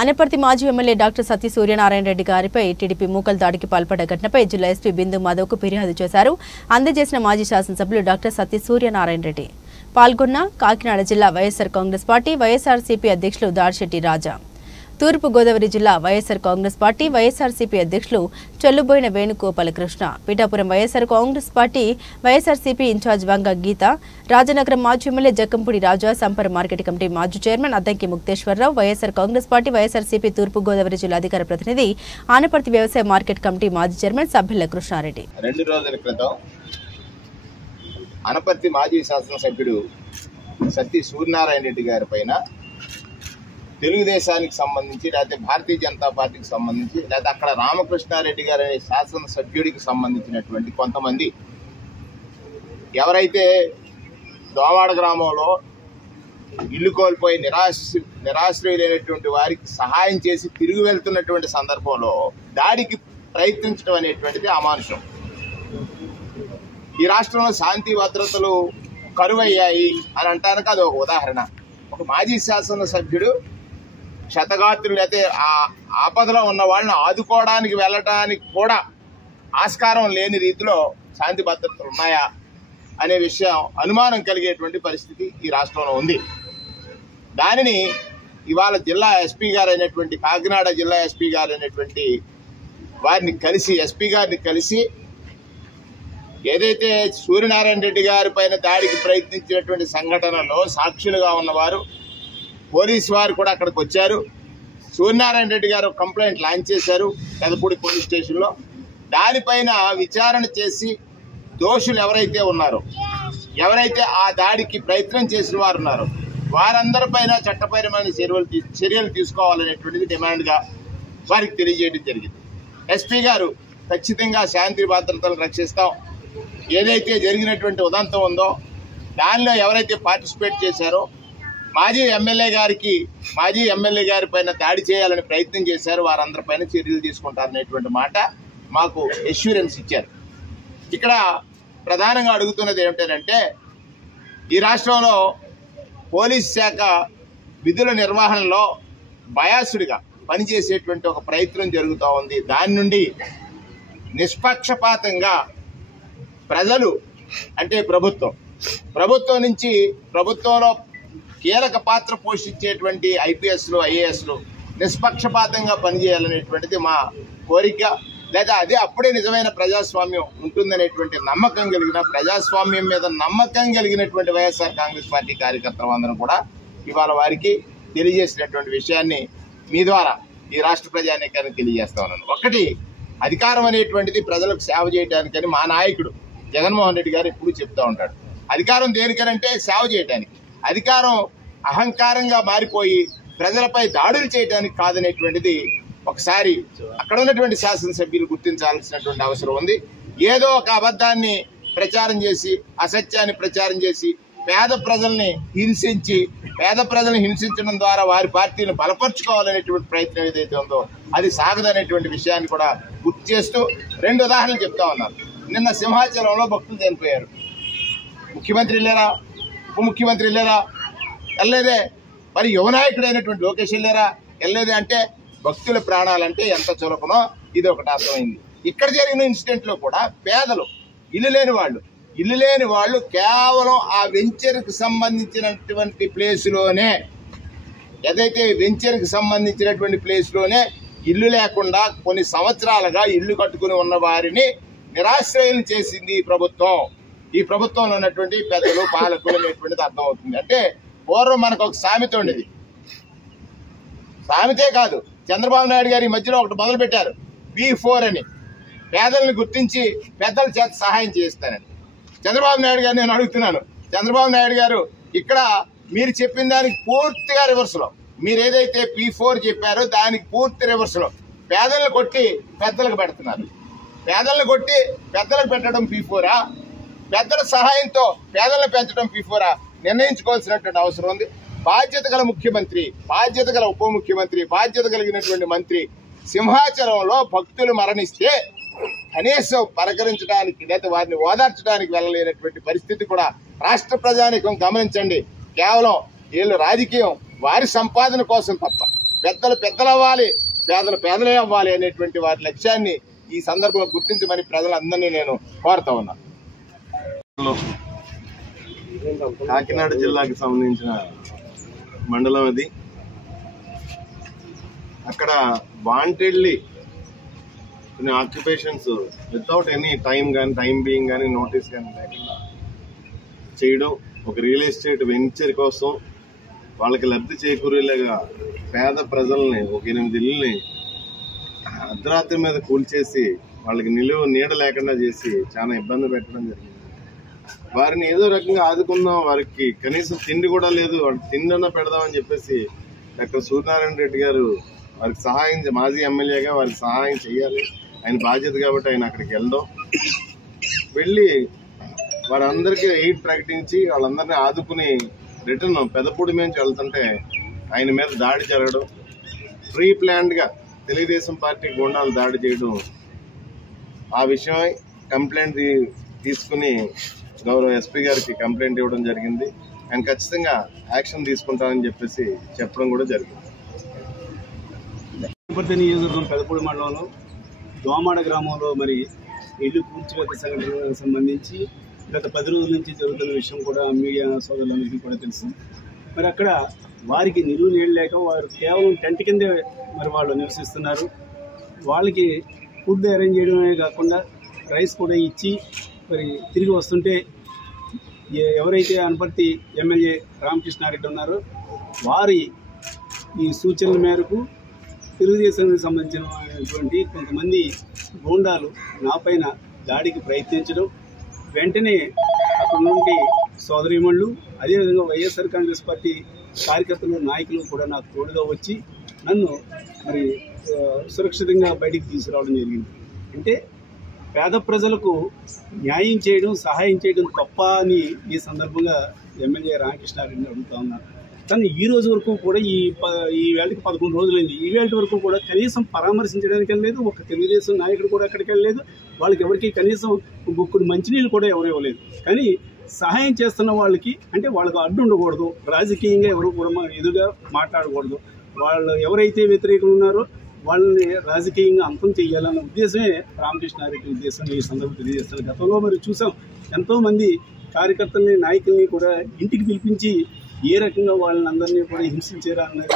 అనపర్తి మాజీ MLA doctor సతీ సూర్యనారాయణ రెడ్డి గారిపై TDP మూకల్ దాడికి పాల్పడ్డ ఘటనపై జిల్లా ఎస్పీ బిందు మాధవ్కు ఫిర్యాదు చేశారు. అందజేసిన మాజీ శాసనసభ్యులు డాక్టర్ సతీ సూర్యనారాయణ రెడ్డి పాల్గొన్న కాకినాడ జిల్లా వైఎస్ఆర్ కాంగ్రెస్ పార్టీ వైఎస్ఆర్సీపీ అధ్యక్షులు దాడిశెట్టి రాజా, తూర్పు గోదావరి జిల్లా వైఎస్ఆర్ కాంగ్రెస్ పార్టీ వైఎస్ఆర్సీపీ అధ్యక్షులు చెల్లుబోయిన వేణుగోపాలకృష్ణ, పిఠాపురం వైఎస్ఆర్ కాంగ్రెస్ పార్టీ వైఎస్ఆర్సీపీ ఇన్ఛార్జ్ వంగ గీత, రాజనగరం మాజీ ఎమ్మెల్యే జక్కంపూడి రాజా, సంపర మార్కెట్ కమిటీ మాజీ చైర్మన్ అద్దంకి ముక్తేశ్వరరావు, వైఎస్ఆర్ కాంగ్రెస్ పార్టీ వైఎస్ఆర్సీపీ తూర్పు గోదావరి జిల్లా అధికార ప్రతినిధి, ఆనపర్తి వ్యవసాయ మార్కెట్ కమిటీ మాజీ చైర్మన్ సభ్యుల కృష్ణారెడ్డి. 2 రోజుల క్రితం అనపర్తి మాజీ శాసనసభ్యుడు సతీ సూర్యనారాయణ రెడ్డి గారి పైన తెలుగుదేశానికి సంబంధించి లేకపోతే భారతీయ జనతా పార్టీకి సంబంధించి లేకపోతే అక్కడ రామకృష్ణారెడ్డి గారు అనే శాసనసభ్యుడికి సంబంధించినటువంటి కొంతమంది ఎవరైతే దోవాడ గ్రామంలో ఇల్లు కోల్పోయి నిరాశ్రయులైనటువంటి వారికి సహాయం చేసి తిరిగి వెళ్తున్నటువంటి సందర్భంలో దాడికి ప్రయత్నించడం అనేటువంటిది అమానుషం. ఈ రాష్ట్రంలో శాంతి భద్రతలు కరువయ్యాయి అని అంటానికి అది ఒక ఉదాహరణ. ఒక మాజీ శాసనసభ్యుడు క్షతగాత్రులు అయితే ఆ ఆపదలో ఉన్న వాళ్ళని ఆదుకోవడానికి వెళ్ళడానికి కూడా ఆస్కారం లేని రీతిలో శాంతి భద్రతలు ఉన్నాయా అనే విషయం అనుమానం కలిగేటువంటి పరిస్థితి ఈ రాష్ట్రంలో ఉంది. దానిని ఇవాళ జిల్లా ఎస్పీ గారు అయినటువంటి కాకినాడ జిల్లా ఎస్పీ గారు అయినటువంటి వారిని కలిసి ఎస్పీ గారిని కలిసి ఏదైతే సూర్యనారాయణ రెడ్డి గారి పైన దాడికి ప్రయత్నించినటువంటి సంఘటనలో సాక్షులుగా ఉన్నవారు పోలీసు వారు కూడా అక్కడికి వచ్చారు. సూర్యనారాయణ రెడ్డి గారు కంప్లైంట్ లాంచ్ చేశారు పెదపూడి పోలీస్ స్టేషన్లో. దానిపైన విచారణ చేసి దోషులు ఎవరైతే ఉన్నారో, ఎవరైతే ఆ దాడికి ప్రయత్నం చేసిన వారు ఉన్నారో వారందరిపైన చట్టపరమైన చర్యలు తీసుకోవాలనేటువంటిది డిమాండ్గా వారికి తెలియజేయడం జరిగింది. ఎస్పీ గారు ఖచ్చితంగా శాంతి భద్రతలను రక్షిస్తాం, ఏదైతే జరిగినటువంటి ఉదంతం ఉందో దానిలో ఎవరైతే పార్టిసిపేట్ చేశారో మాజీ ఎమ్మెల్యే గారి పైన దాడి చేయాలని ప్రయత్నం చేశారు వారందరిపైన చర్యలు తీసుకుంటారనేటువంటి మాట మాకు ఎష్యూరెన్స్ ఇచ్చారు. ఇక్కడ ప్రధానంగా అడుగుతున్నది ఏమిటంటే ఈ రాష్ట్రంలో పోలీస్ శాఖ విధుల నిర్వహణలో బయాసుడిగా పనిచేసేటువంటి ఒక ప్రయత్నం జరుగుతూ ఉంది. దాని నుండి నిష్పక్షపాతంగా ప్రజలు అంటే ప్రభుత్వం నుంచి ప్రభుత్వంలో కీలక పాత్ర పోషించేటువంటి ఐపీఎస్లు ఐఏఎస్లు నిష్పక్షపాతంగా పనిచేయాలనేటువంటిది మా కోరిక. లేదా అదే అప్పుడే నిజమైన ప్రజాస్వామ్యం ఉంటుందనేటువంటి నమ్మకం కలిగిన ప్రజాస్వామ్యం మీద నమ్మకం కలిగినటువంటి వైఎస్ఆర్ కాంగ్రెస్ పార్టీ కార్యకర్తలందరూ కూడా ఇవాళ వారికి తెలియజేసినటువంటి విషయాన్ని మీ ద్వారా ఈ రాష్ట్ర ప్రజానీకానికి తెలియజేస్తా ఉన్నాను. ఒకటి, అధికారం అనేటువంటిది ప్రజలకు సేవ చేయడానికని మా నాయకుడు జగన్మోహన్ రెడ్డి గారు ఎప్పుడు చెప్తూ ఉంటాడు. అధికారం దేనికనంటే సేవ చేయడానికి. అధికారం అహంకారంగా మారిపోయి ప్రజలపై దాడులు చేయడానికి కాదనేటువంటిది ఒకసారి అక్కడ ఉన్నటువంటి శాసనసభ్యులు గుర్తించాల్సినటువంటి అవసరం ఉంది. ఏదో ఒక అబద్ధాన్ని ప్రచారం చేసి అసత్యాన్ని ప్రచారం చేసి పేద ప్రజల్ని హింసించడం ద్వారా వారి పార్టీని బలపరుచుకోవాలనేటువంటి ప్రయత్నం ఏదైతే ఉందో అది సాగదనేటువంటి విషయాన్ని కూడా గుర్తు చేస్తూ 2 ఉదాహరణలు చెప్తా ఉన్నాను. నిన్న సింహాచలంలో భక్తులు చనిపోయారు. ముఖ్యమంత్రి లేరా, ఉప ముఖ్యమంత్రి లేరా, వెళ్ళలేదే. మరి యువనాయకుడైనటువంటి లోకేష్ లేరా, వెళ్ళలేదే. అంటే భక్తుల ప్రాణాలంటే ఎంత చులకనో ఇది ఒకటి అర్థమైంది. ఇక్కడ జరిగిన ఇన్సిడెంట్ లో కూడా పేదలు ఇల్లు లేని వాళ్ళు కేవలం ఆ వెంచర్కి సంబంధించినటువంటి ప్లేసులోనే ఏదైతే వెంచర్కి సంబంధించినటువంటి ప్లేస్లోనే ఇల్లు లేకుండా కొన్ని సంవత్సరాలుగా ఇల్లు కట్టుకుని ఉన్న వారిని నిరాశ్రయం చేసింది ఈ ప్రభుత్వం. ఈ ప్రభుత్వంలో ఉన్నటువంటి పెద్దలు పాలకులు అనేటువంటిది అర్థమవుతుంది. అంటే పూర్వం మనకు ఒక సామెత ఉండేది. సామెతే కాదు, చంద్రబాబు నాయుడు గారు ఈ మధ్యలో ఒకటి మొదలు పెట్టారు, P4 అని. పేదలను గుర్తించి పెద్దల చేత సహాయం చేయిస్తానని. చంద్రబాబు నాయుడు గారు నేను అడుగుతున్నాను, చంద్రబాబు నాయుడు గారు ఇక్కడ మీరు చెప్పిన దానికి పూర్తిగా రివర్స్లో, మీరు ఏదైతే P4 చెప్పారో దానికి పూర్తి రివర్స్లో పేదలను కొట్టి పెద్దలకు పెడుతున్నారు. పేదలను కొట్టి పెద్దలకు పెట్టడం P4ఆ? పెద్దల సహాయంతో పేదలను పెంచడం P4ఆ? నిర్ణయించుకోవాల్సినటువంటి అవసరం ఉంది. బాధ్యత గల ముఖ్యమంత్రి, బాధ్యత గల ఉప ముఖ్యమంత్రి, బాధ్యత కలిగినటువంటి మంత్రి సింహాచలంలో భక్తులు మరణిస్తే కనీసం పలకరించడానికి లేదా వారిని ఓదార్చడానికి వెళ్ళలేనటువంటి పరిస్థితి కూడా రాష్ట్ర ప్రజానీకం గమనించండి. కేవలం వీళ్ళు రాజకీయం వారి సంపాదన కోసం తప్ప పెద్దలు అవ్వాలి, పేదలే అవ్వాలి అనేటువంటి వారి లక్ష్యాన్ని ఈ సందర్భంలో గుర్తించమని ప్రజలందరినీ నేను కోరుతా ఉన్నాను. కాకినాడ జిల్లాకి సంబంధించిన మండలం అది. అక్కడ వాంటెడ్లీ కొన్ని occupations without any time being కానీ నోటీస్ కానీ లేకుండా చేయడం, ఒక రియల్ ఎస్టేట్ వెంచర్ కోసం వాళ్ళకి లబ్ధి చేకూరేలాగా పేద ప్రజల్ని, ఒక 8 ఇళ్ళని అర్ధరాత్రి మీద కూల్చేసి వాళ్ళకి నీడ లేకుండా చేసి చాలా ఇబ్బంది పెట్టడం జరిగింది. వారిని ఏదో రకంగా ఆదుకుందాం, వారికి కనీసం తిండి కూడా లేదు, వాళ్ళకి తిండన్నా పెడదామని చెప్పేసి డాక్టర్ సూర్యనారాయణ రెడ్డి గారు వారికి సహాయం, మాజీ ఎమ్మెల్యేగా వారికి సహాయం చేయాలి, ఆయన బాధ్యత కాబట్టి ఆయన అక్కడికి వెళ్ళి వారందరికీ ఎయిడ్ ప్రకటించి వాళ్ళందరినీ ఆదుకుని రిటర్న్ పెదపూడి నుంచి వెళ్తుంటే ఆయన మీద దాడి జరగడం, ప్రీ ప్లాన్డ్ గా తెలుగుదేశం పార్టీ గుండాలు దాడి చేయడం, ఆ విషయమై కంప్లైంట్ తీసుకుని గౌరవ ఎస్పీ గారికి కంప్లైంట్ ఇవ్వడం జరిగింది. ఆయన ఖచ్చితంగా యాక్షన్ తీసుకుంటారని చెప్పేసి చెప్పడం కూడా జరిగింది. నియోజకవర్గం పెదపూడి మండలంలో దోమాడ గ్రామంలో మరి ఇల్లు కూల్చివేత సంఘటనకు సంబంధించి గత 10 రోజుల నుంచి జరుగుతున్న విషయం కూడా మీడియా సోదరులందరికీ కూడా తెలుసు. మరి అక్కడ వారికి నీళ్ళు లేక వారు కేవలం టెంట్ కిందే మరి వాళ్ళు నివసిస్తున్నారు. వాళ్ళకి ఫుడ్ అరేంజ్ చేయడమే కాకుండా రైస్ కూడా ఇచ్చి మరి తిరిగి వస్తుంటే ఎవరైతే అనపర్తి ఎమ్మెల్యే రామకృష్ణారెడ్డి ఉన్నారో వారి ఈ సూచనల మేరకు తెలుగుదేశానికి సంబంధించినటువంటి కొంతమంది గూండాలు నాపైన దాడికి ప్రయత్నించడం, వెంటనే అక్కడ నుండి సోదరీమణులు, అదేవిధంగా వైఎస్ఆర్ కాంగ్రెస్ పార్టీ కార్యకర్తలు, నాయకులు కూడా నాకు తోడుగా వచ్చి నన్ను మరి సురక్షితంగా బయటికి తీసుకురావడం జరిగింది. అంటే పేద ప్రజలకు న్యాయం చేయడం, సహాయం చేయడం తప్ప అని ఈ సందర్భంగా ఎమ్మెల్యే రామకృష్ణారెడ్డిని అడుగుతా ఉన్నారు. కానీ ఈ రోజు వరకు కూడా ఈ వేళకి 11 రోజులైంది. ఈ వేళ వరకు కూడా కనీసం పరామర్శించడానికి వెళ్ళలేదు, ఒక తెలుగుదేశం నాయకుడు కూడా అక్కడికి వెళ్ళలేదు. వాళ్ళకి ఎవరికి కనీసం గుక్కుడు మంచినీళ్ళు కూడా ఎవరు ఇవ్వలేదు. కానీ సహాయం చేస్తున్న వాళ్ళకి అంటే వాళ్ళకు అడ్డు ఉండకూడదు, రాజకీయంగా ఎవరు కూడా ఎదురుగా మాట్లాడకూడదు, వాళ్ళు ఎవరైతే వ్యతిరేకులు ఉన్నారో వాళ్ళని రాజకీయంగా అంతం చేయాలన్న ఉద్దేశమే రామకృష్ణారెడ్డి ఉద్దేశం ఈ సందర్భం తెలియజేస్తారు. గతంలో మరి చూసాం, ఎంతోమంది కార్యకర్తల్ని, నాయకుల్ని కూడా ఇంటికి పిలిపించి ఏ రకంగా వాళ్ళని అందరినీ కూడా హింసించారా అన్నది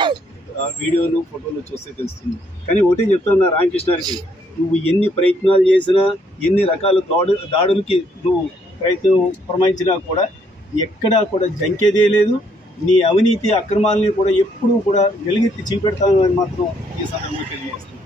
వీడియోలు, ఫోటోలు చూస్తే తెలుస్తుంది. కానీ ఒకటే చెప్తున్నా రామకృష్ణారెడ్డి, నువ్వు ఎన్ని ప్రయత్నాలు చేసినా, ఎన్ని రకాల దాడులకి నువ్వు ప్రయత్నం ప్రమాయించినా కూడా ఎక్కడా కూడా జంకేదే లేదు. నీ అవినీతి అక్రమాలని కూడా ఎప్పుడూ కూడా వెలుగెత్తి చూపెడతాను అని మాత్రం ఈ సందర్భంగా తెలియజేస్తున్నాను.